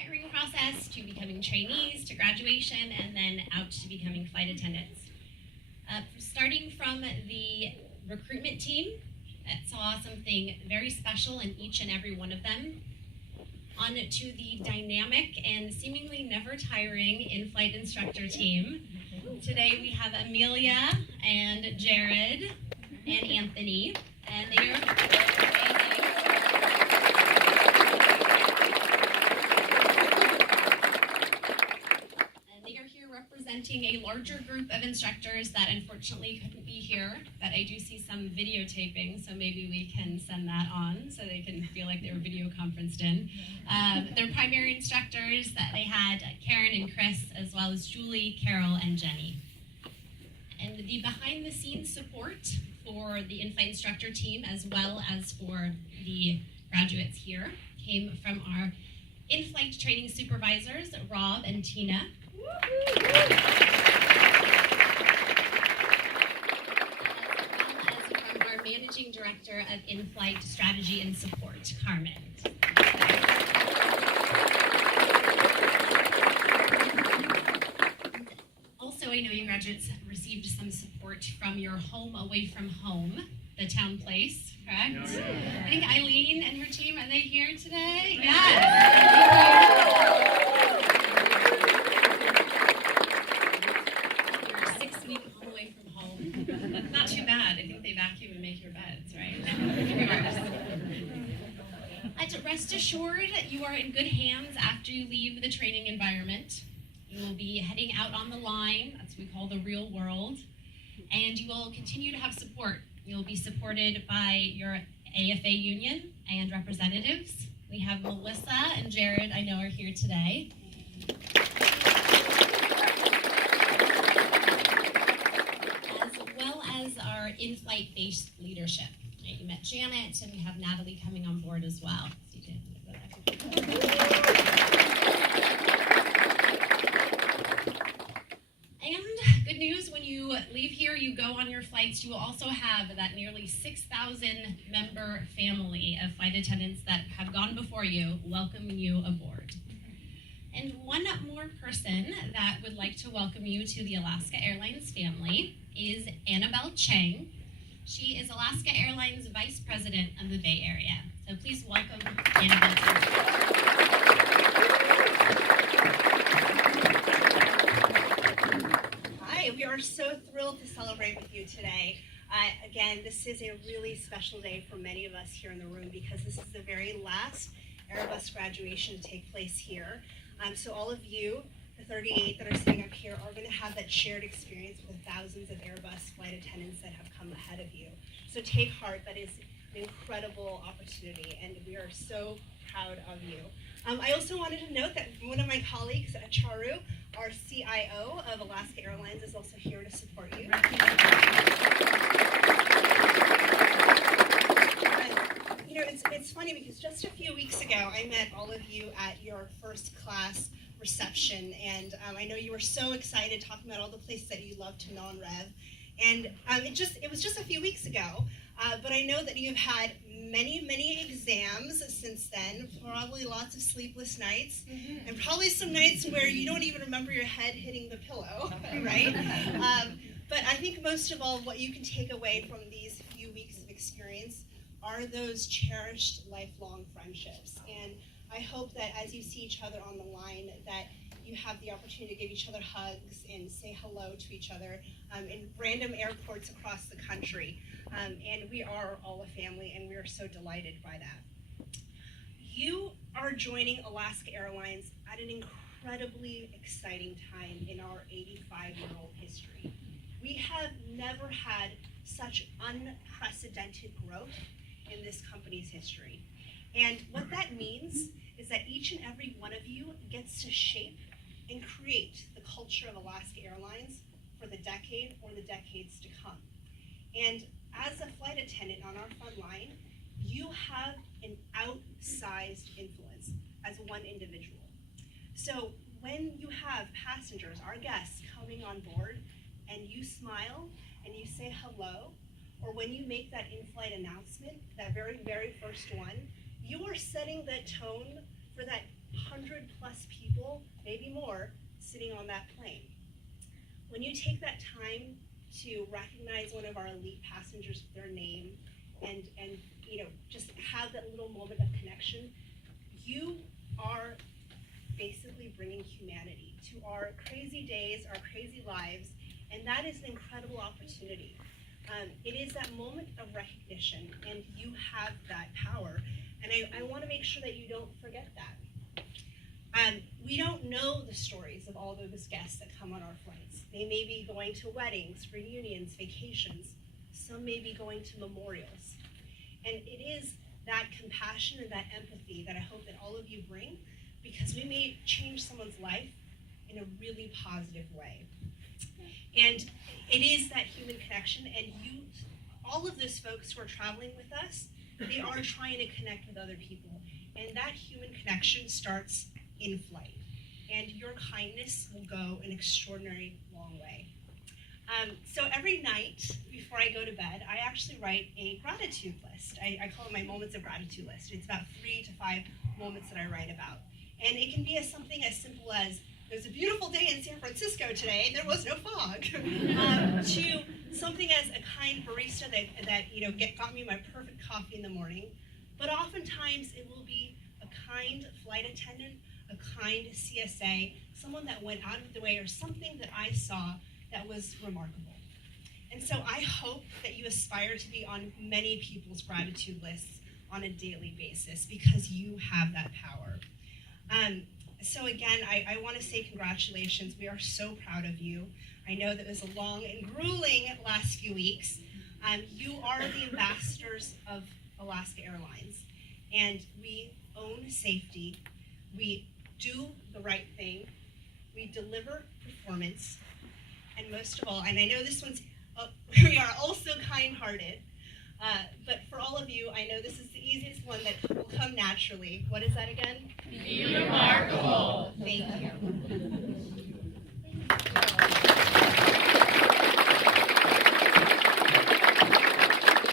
hiring process to becoming trainees to graduation and then out to becoming flight attendants. Starting from the recruitment team that saw something very special in each and every one of them, on to the dynamic and seemingly never tiring in-flight instructor team. Today we have Amelia and Jared and Anthony, and they are here representing a larger group of instructors that unfortunately couldn't be here, but I do see some videotaping, so maybe we can send that on so they can feel like they were video conferenced in. Their primary instructors that they had, Karen and Chris, as well as Julie, Carol, and Jenny. And the behind-the-scenes support for the in-flight instructor team, as well as for the graduates here, came from our in-flight training supervisors, Rob and Tina. As well as from our Managing Director of In-Flight Strategy and Support, Carmen. Also, I know you graduates received some support from your home away from home, the Town Place, correct? Yeah. I think Eileen and her team, are they here today? Yes. Not too bad. I think they vacuum and make your beds, right? Rest assured, you are in good hands after you leave the training environment. You will be heading out on the line, that's what we call the real world, and you will continue to have support. You'll be supported by your AFA union and representatives. We have Melissa and Jared, I know, are here today. Our in-flight based leadership. Right, you met Janet, and we have Natalie coming on board as well. And good news, when you leave here, you go on your flights, you will also have that nearly 6,000 member family of flight attendants that have gone before you, welcoming you aboard. And one more person that would like to welcome you to the Alaska Airlines family is Annabelle Chang. She is Alaska Airlines Vice President of the Bay Area. So please welcome Annabelle Chang. Hi, we are so thrilled to celebrate with you today. Again, this is a really special day for many of us here in the room because this is the very last Airbus graduation to take place here. So all of you, the 38 that are sitting up here, are going to have that shared experience with the thousands of Airbus flight attendants that have come ahead of you. So take heart, that is an incredible opportunity, and we are so proud of you. I also wanted to note that one of my colleagues, Charu, our CIO of Alaska Airlines, is also here to support you. You know, it's funny because just a few weeks ago, I met all of you at your first class reception, and I know you were so excited talking about all the places that you love to non-rev, and it was just a few weeks ago, but I know that you've had many exams since then, probably lots of sleepless nights, and probably some nights where you don't even remember your head hitting the pillow, right? But I think most of all, what you can take away from these few weeks of experience are those cherished lifelong friendships. And I hope that as you see each other on the line, that you have the opportunity to give each other hugs and say hello to each other in random airports across the country. And we are all a family, and we are so delighted by that. You are joining Alaska Airlines at an incredibly exciting time in our 85-year-old history. We have never had such unprecedented growth in this company's history. And what that means is that each and every one of you gets to shape and create the culture of Alaska Airlines for the decade or the decades to come. And as a flight attendant on our front line, you have an outsized influence as one individual. So when you have passengers, our guests, coming on board, and you smile and you say hello, or when you make that in-flight announcement, that very first one, you are setting the tone for that 100+ maybe more, sitting on that plane. When you take that time to recognize one of our elite passengers with their name and just have that little moment of connection, you are basically bringing humanity to our crazy days, our crazy lives, and that is an incredible opportunity. It is that moment of recognition, and you have that power, and I want to make sure that you don't forget that. We don't know the stories of all those guests that come on our flights. They may be going to weddings, reunions, vacations. Some may be going to memorials. And it is that compassion and that empathy that I hope that all of you bring, because we may change someone's life in a really positive way. And it is that human connection, and you, all of those folks who are traveling with us, they are trying to connect with other people. And that human connection starts in flight. And your kindness will go an extraordinary long way. So every night before I go to bed, I actually write a gratitude list. I call it my moments of gratitude list. It's about 3 to 5 moments that I write about. And it can be something as simple as, it was a beautiful day in San Francisco today, and there was no fog, to something as a kind barista that got me my perfect coffee in the morning. But oftentimes it will be a kind flight attendant, a kind CSA, someone that went out of the way, or something that I saw that was remarkable. And so I hope that you aspire to be on many people's gratitude lists on a daily basis, because you have that power. So again, I want to say congratulations. We are so proud of you. I know that it was a long and grueling last few weeks. You are the ambassadors of Alaska Airlines, and we own safety. We do the right thing. We deliver performance. And most of all, and I know this one's, we are also kind-hearted. But for all of you, I know this is the easiest one that will come naturally. What is that again? Be remarkable. Thank you.